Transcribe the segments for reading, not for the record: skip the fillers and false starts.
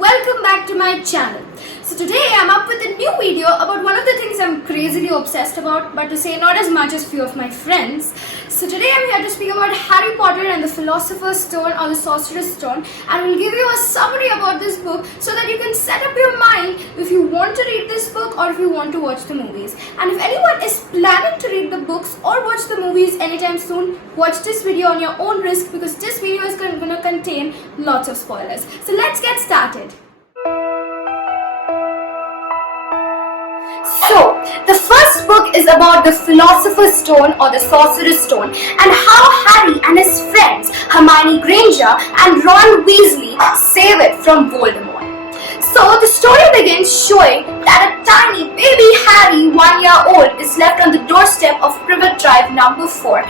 welcome back to my channel. So today I'm up with a new video about one of the things I'm crazily obsessed about, but to say not as much as few of my friends. So today I'm here to speak about Harry Potter and the Philosopher's Stone or the Sorcerer's Stone, and will give you a summary about this book so that you can set up your mind if you want to read this book or if you want to watch the movies. And if anyone is planning to read the books or watch the movies anytime soon, watch this video on your own risk because this video is going to contain lots of spoilers. So let's get started. So, the first book is about the Philosopher's Stone or the Sorcerer's Stone and how Harry and his friends Hermione Granger and Ron Weasley save it from Voldemort. So, the story begins showing that a tiny baby Harry, 1 year old, is left on the doorstep of Privet Drive number 4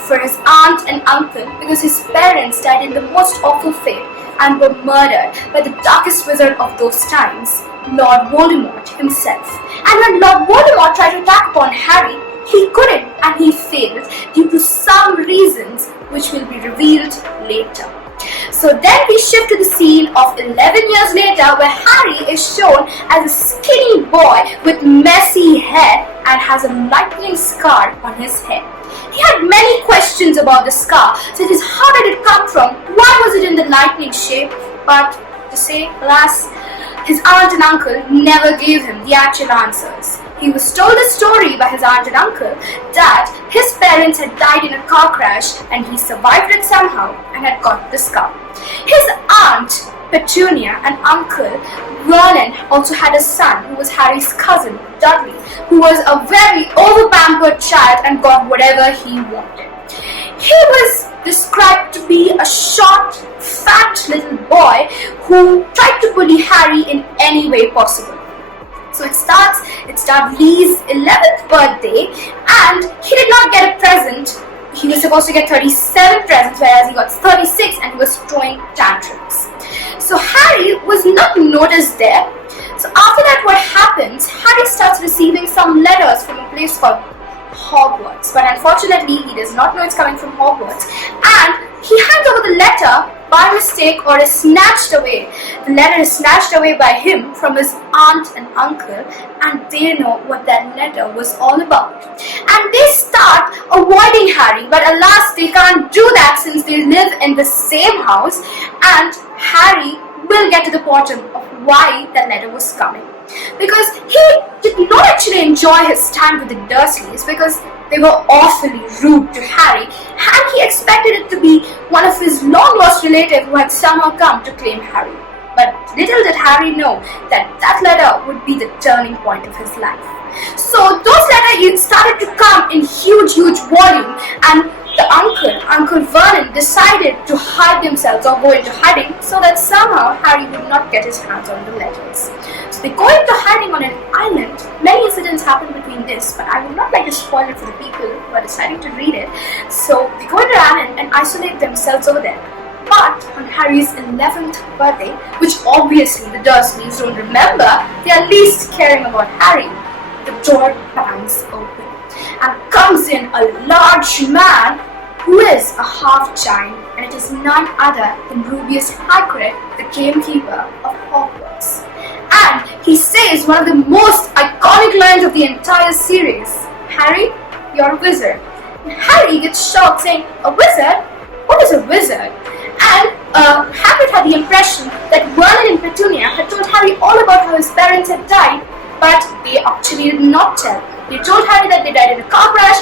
for his aunt and uncle because his parents died in the most awful fate and were murdered by the darkest wizard of those times, Lord Voldemort himself. And when Lord Voldemort tried to attack upon Harry, he couldn't and he failed due to some reasons which will be revealed later. So then we shift to the scene of 11 years later where Harry is shown as a skinny boy with messy hair and has a lightning scar on his head. He had many questions about the scar, such as how did it come from, why was it in the lightning shape, but to say, alas, his aunt and uncle never gave him the actual answers. He was told a story by his aunt and uncle that his parents had died in a car crash and he survived it somehow and had got the scar. His aunt, Petunia, and uncle, Vernon, also had a son who was Harry's cousin, Dudley, who was a very over-pampered child and got whatever he wanted. He was described to be a short, fat little boy who tried to bully Harry in any way possible. So it's Dudley's 11th birthday and he did not get a present. He was supposed to get 37 presents whereas he got 36 and he was throwing tantrums. So Harry was not noticed there. So after that, what happens, Harry starts receiving some letters from a place called Hogwarts, but unfortunately he does not know it's coming from Hogwarts and he hands over the letter by mistake or is snatched away. The letter is snatched away by him from his aunt and uncle and they know what that letter was all about. And they start avoiding Harry, but alas they can't do that since they live in the same house and Harry will get to the bottom of why that letter was coming. Because he did not actually enjoy his time with the Dursleys because they were awfully rude to Harry and he expected it to be one of his long-lost relatives who had somehow come to claim Harry. But little did Harry know that that letter would be the turning point of his life. So those letters started to come in huge volume and the Uncle Vernon decided to hide themselves or go into hiding so that somehow Harry would not get his hands on the letters. So they go into hiding on an island. Many incidents happen between this, but I would not like to spoil it for the people who are deciding to read it. So they go into an island and isolate themselves over there. But on Harry's 11th birthday, which obviously the Dursleys don't remember, they are least caring about Harry, the door bangs open and comes in a large man who is a half-giant, and it is none other than Rubeus Hagrid, the gamekeeper of Hogwarts. And he says one of the most iconic lines of the entire series, "Harry, you're a wizard." And Harry gets shocked saying, "A wizard? What is a wizard?" And Hagrid had the impression that Vernon and Petunia had told Harry all about how his parents had died, but they actually did not tell. They told Harry that they died in a car crash,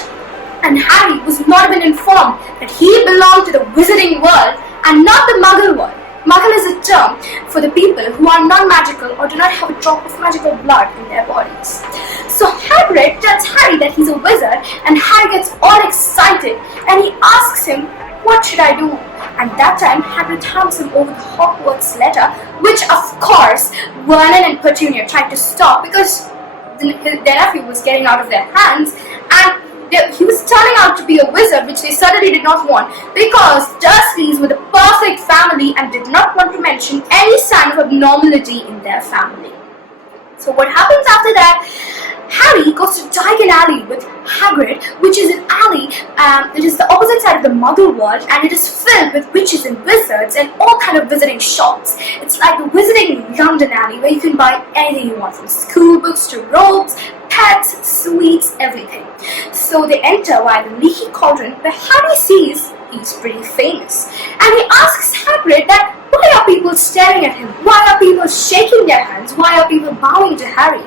and Harry was not even informed that he belonged to the wizarding world and not the Muggle world. Muggle is a term for the people who are non-magical or do not have a drop of magical blood in their bodies. So Hagrid tells Harry that he's a wizard and Harry gets all excited and he asks him, "What should I do?" And that time Hagrid hands him over the Hogwarts letter, which of course Vernon and Petunia tried to stop because their nephew was getting out of their hands and he was turning out to be a wizard, which they certainly did not want because Dursleys were the perfect family and did not want to mention any sign of abnormality in their family. So what happens after that? Harry goes to Diagon Alley with Hagrid, which is an alley. It is the opposite side of the Muggle world, and it is filled with witches and wizards and all kind of visiting shops. It's like the Wizarding London Alley, where you can buy anything you want, from school books to robes, pets, sweets, everything. So they enter via the leaky cauldron, where Harry sees he's pretty famous, and he asks Hagrid that why are people staring at him? Why are people shaking their hands? Why are people bowing to Harry?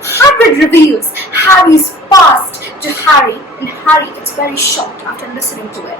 Hagrid reveals Harry's past to Harry, and Harry gets very shocked after listening to it.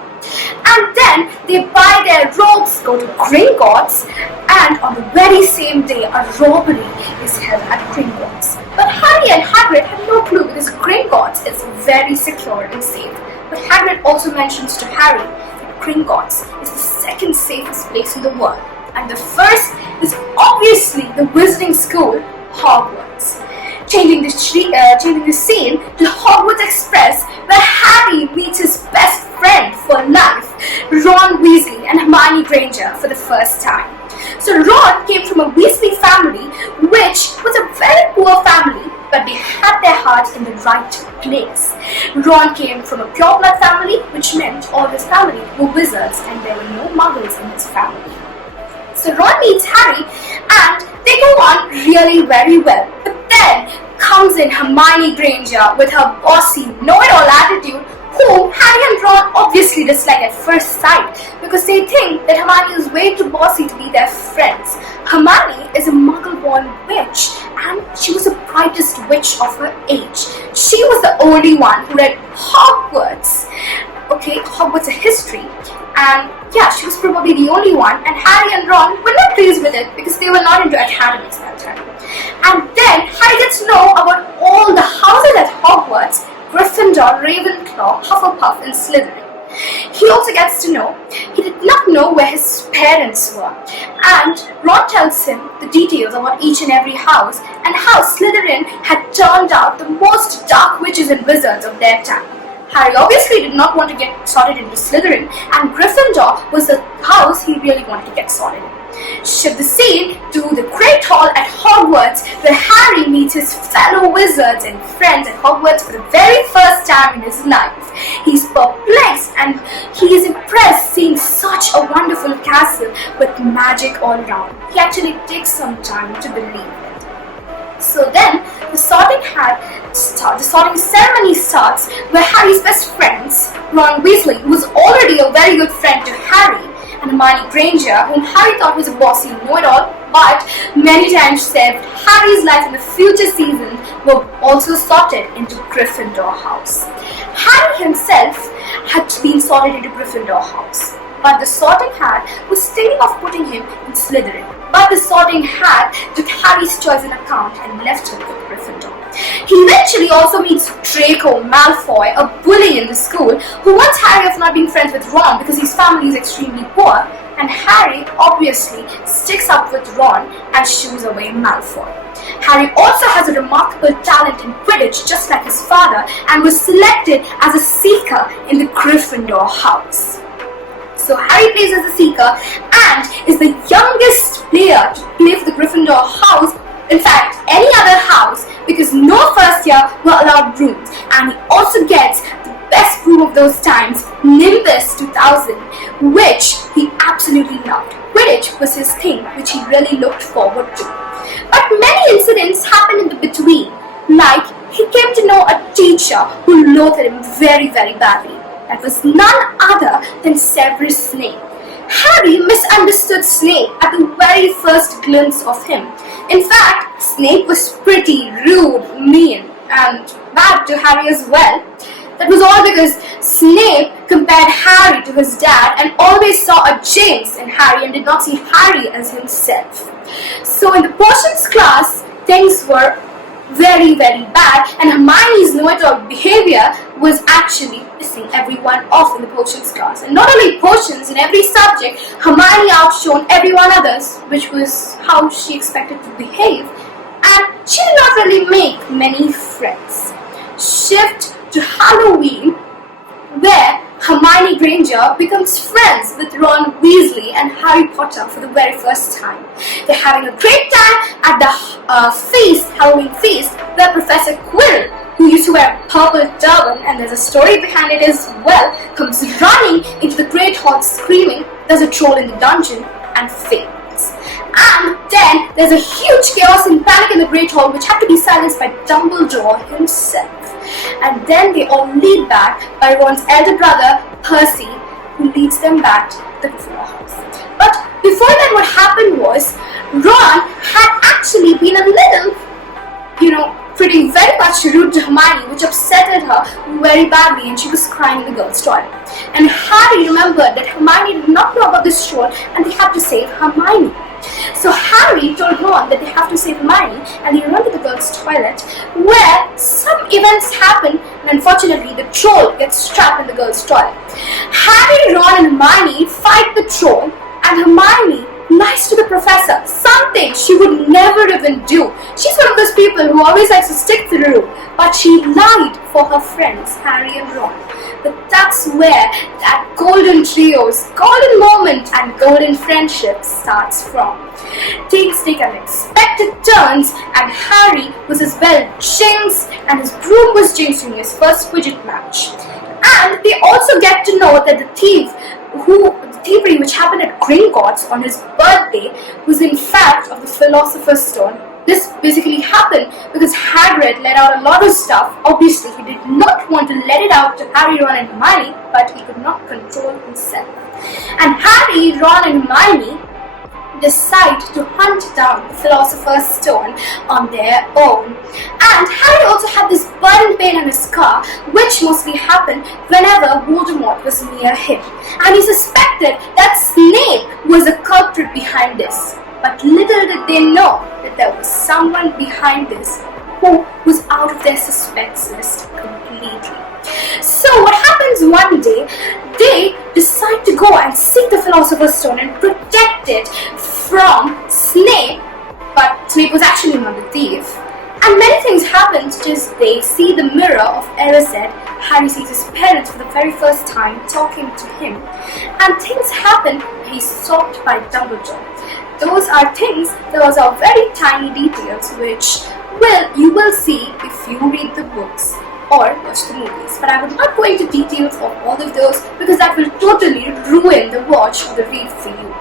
And then they buy their robes, go to Gringotts, and on the very same day a robbery is held at Gringotts. But Harry and Hagrid have no clue, because Gringotts is very secure and safe. But Hagrid also mentions to Harry that Gringotts is the second safest place in the world, and the first is obviously the Wizarding School, Hogwarts. Changing the scene to Hogwarts Express, where Harry meets his best friend for life, Ron Weasley and Hermione Granger, for the first time. So Ron came from a Weasley family, which was a very poor family, but they had their hearts in the right place. Ron came from a pure blood family, which meant all his family were wizards and there were no muggles in his family. So Ron meets Harry and they go on really very well. But then comes in Hermione Granger with her bossy, know-it-all attitude, whom Harry and Ron obviously dislike at first sight, because they think that Hermione is way too bossy to be their friends. Hermione is a muggle-born witch, and she was the brightest witch of her age. She was the only one who read Hogwarts. Okay, Hogwarts a history, and yeah, she was probably the only one, and Harry and Ron were not pleased with it because they were not into academics that time. And then Harry gets to know about all the houses at Hogwarts: Gryffindor, Ravenclaw, Hufflepuff, and Slytherin. He also gets to know he did not know where his parents were, and Ron tells him the details about each and every house and how Slytherin had turned out the most dark witches and wizards of their time. Harry obviously did not want to get sorted into Slytherin, and Gryffindor was the house he really wanted to get sorted in. Shift the scene to the Great Hall at Hogwarts, where Harry meets his fellow wizards and friends at Hogwarts for the very first time in his life. He's perplexed and he is impressed seeing such a wonderful castle with magic all around. He actually takes some time to believe it. So then the sorting ceremony starts, where Harry's best friends, Ron Weasley, who was already a very good friend to Harry, and Hermione Granger, whom Harry thought was a bossy know-it-all, but many times saved Harry's life in the future seasons, were also sorted into Gryffindor House. Harry himself had been sorted into Gryffindor House, but the Sorting Hat was thinking of putting him in Slytherin. But the Sorting Hat took Harry's choice in account and left him with Gryffindor. He eventually also meets Draco Malfoy, a bully in the school, who wants Harry of not being friends with Ron because his family is extremely poor, and Harry obviously sticks up with Ron and shoos away Malfoy. Harry also has a remarkable talent in Quidditch, just like his father, and was selected as a Seeker in the Gryffindor House. So Harry plays as a Seeker and is the youngest player to play for the Gryffindor House, in fact any other house, because no first year were allowed brooms, and he also gets the best broom of those times, Nimbus 2000, which he absolutely loved. Quidditch was his thing, which he really looked forward to. But many incidents happened in the between, like he came to know a teacher who loathed him very, very badly. That was none other than Severus Snape. Harry misunderstood Snape at the very first glimpse of him. In fact, Snape was pretty rude, mean, and bad to Harry as well. That was all because Snape compared Harry to his dad and always saw a James in Harry and did not see Harry as himself. So in the potions class, things were very, very bad, and Hermione's know-it-all behavior was actually pissing everyone off in the potions class. And not only potions, in every subject, Hermione outshone everyone others, which was how she expected to behave, and she did not really make many friends. Shift to Halloween, where Hermione Granger becomes friends with Ron Weasley and Harry Potter for the very first time. They're having a great time at the Halloween feast, where Professor Quirrell, who used to wear a purple turban, and there's a story behind it as well, comes running into the Great Hall screaming, "There's a troll in the dungeon," and faints. And then there's a huge chaos and panic in the Great Hall, which had to be silenced by Dumbledore himself. And then they all lead back by Ron's elder brother, Percy, who leads them back to the Gryffindor house. But before that, what happened was, Ron had actually been a little, pretty very much rude to Hermione, which upset her very badly, and she was crying in the girls' toilet. And Harry remembered that Hermione did not know about this troll, and they had to save Hermione. So Harry told Ron that they have to save Hermione, and he ran to the girls' toilet, where some events happen, and unfortunately the troll gets trapped in the girls' toilet. Harry, Ron, and Hermione fight the troll, and Hermione lies to the professor, something she would never even do. She's one of those people who always likes to stick to the rule, but she lied for her friends, Harry and Ron. But that's where that golden trio's golden moment and golden friendship starts from. Things take unexpected turns, and Harry was as well jinxed, and his broom was jinxed in his first Quidditch match. And they also get to know that the thievery which happened at Gringotts on his birthday was in fact of the Philosopher's Stone. This basically happened because Hagrid let out a lot of stuff. Obviously, he did not want to let it out to Harry, Ron, and Hermione, but he could not control himself. And Harry, Ron, and Hermione decide to hunt down the Philosopher's Stone on their own. And Harry also had this burning pain on his scar, which mostly happened whenever Voldemort was near him. And he suspected that Snape was a culprit behind this. But little did they know that there was someone behind this who was out of their suspects list completely. So what happens one day, they decide to go and seek the Philosopher's Stone and protect it from Snape, but Snape was actually not the thief. And many things happen, such as they see the mirror of Erised, Harry sees his parents for the very first time talking to him, and things happen, he's stopped by Dumbledore. Those are very tiny details which you will see if you read the books or watch the movies. But I will not go into details of all of those because that will totally ruin the watch or the read for you.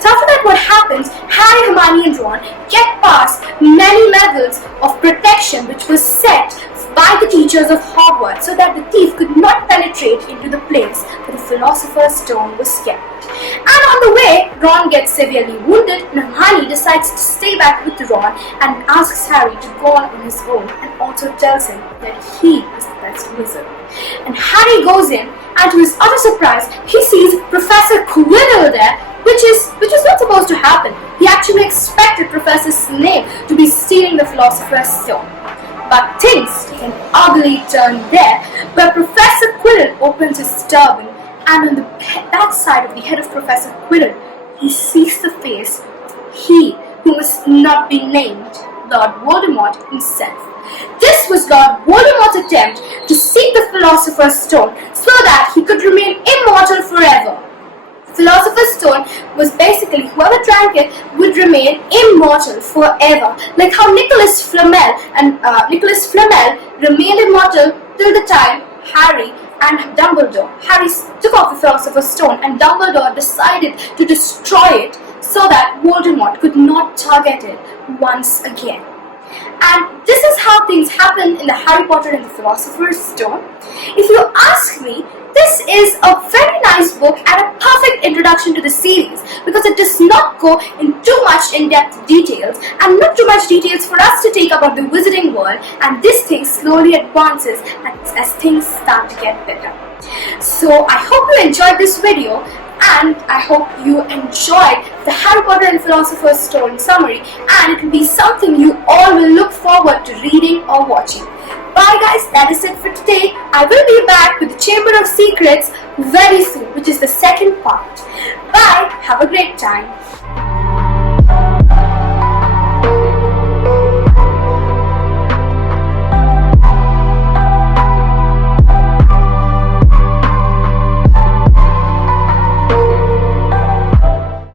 So after that, what happens, Harry, Hermione, and Ron get past many levels of protection which was set by the teachers of Hogwarts so that the thief could not penetrate into the place where the Philosopher's Stone was kept. And on the way, Ron gets severely wounded, and Hermione decides to stay back with Ron and asks Harry to go on his own, and also tells him that he is the best wizard. And Harry goes in, and to his utter surprise, he sees Professor Quirrell there, which was not supposed to happen. He actually expected Professor Snape to be stealing the Philosopher's Stone. But things take an ugly turn there, where Professor Quirrell opens his turban, and on the back side of the head of Professor Quirrell, he sees the face of he who must not be named, Lord Voldemort himself. This was Lord Voldemort's attempt to seek the Philosopher's Stone so that he could remain immortal forever. The Philosopher's Stone was basically whoever drank it would remain immortal forever, like how Nicholas Flamel remained immortal till the time Harry and Dumbledore. Harry took off the Philosopher's Stone, and Dumbledore decided to destroy it so that Voldemort could not target it once again. And this is how things happen in the Harry Potter and the Philosopher's Stone. If you ask me, this is a very nice book and a perfect introduction to the series because it does not go in too much in-depth details and not too much details for us to take about the wizarding world, and this thing slowly advances as things start to get better. So I hope you enjoyed this video, and I hope you enjoyed the Harry Potter and Philosopher's Stone summary, and it will be something you all will look forward to reading or watching. Bye guys, that is it for today. I will be back with the Chamber of Secrets very soon, which is the second part. Bye, have a great time.